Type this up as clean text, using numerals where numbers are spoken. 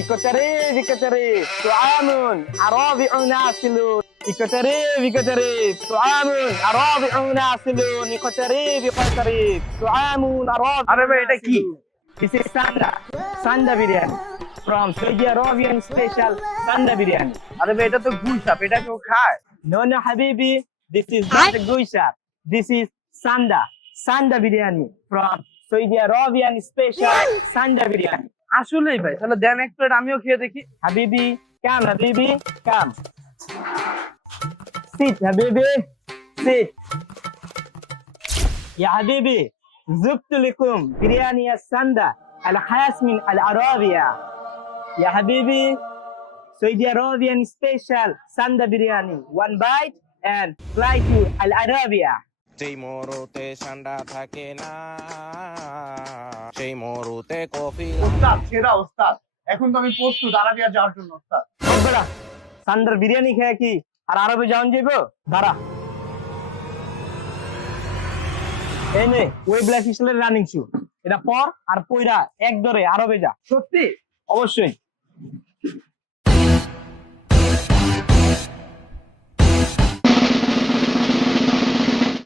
إكتري طعام عربي ناصل إكتري طعام عربي ناصل إكتري طعام عربي আরে ভাই এটা কি? This is Sanda biryani from Saudi Arabian special Sanda biryani. আরে ভাই এটা তো গুই সাপ, এটা কেউ খায়? No, habibi, this is not a guisha. This is Sanda biryani from Saudi Arabian special Sanda biryani. আসলেই ভাই, তাহলে দেন এক প্লেট, আমিও খেয়ে দেখি। Habibi, come. Sit, habibi, sit. يا حبيبي زبط لكم برياني السندة الخاص من العربية يا حبيبي Saudi Arabian special Sanda biryani 1 bite and fly to Al Arabia সেই মরুতে ঠান্ডা থাকে না, সেই মরুতে কফি। ওস্তাদ সেরা ওস্তাদ, এখন তো আমি প্রস্তুত আরাবিয়া যাওয়ার জন্য ওস্তাদ। বড়া সান্দার বিরিয়ানি খেয়ে কি আর আরবে যাওন যাইবো দাঁড়া এই নে ওয়েব লাইফ স্টাইলের রানিং শু এটা পর আর পয়রা এক ধরে আরবে যা সত্যি? অবশ্যই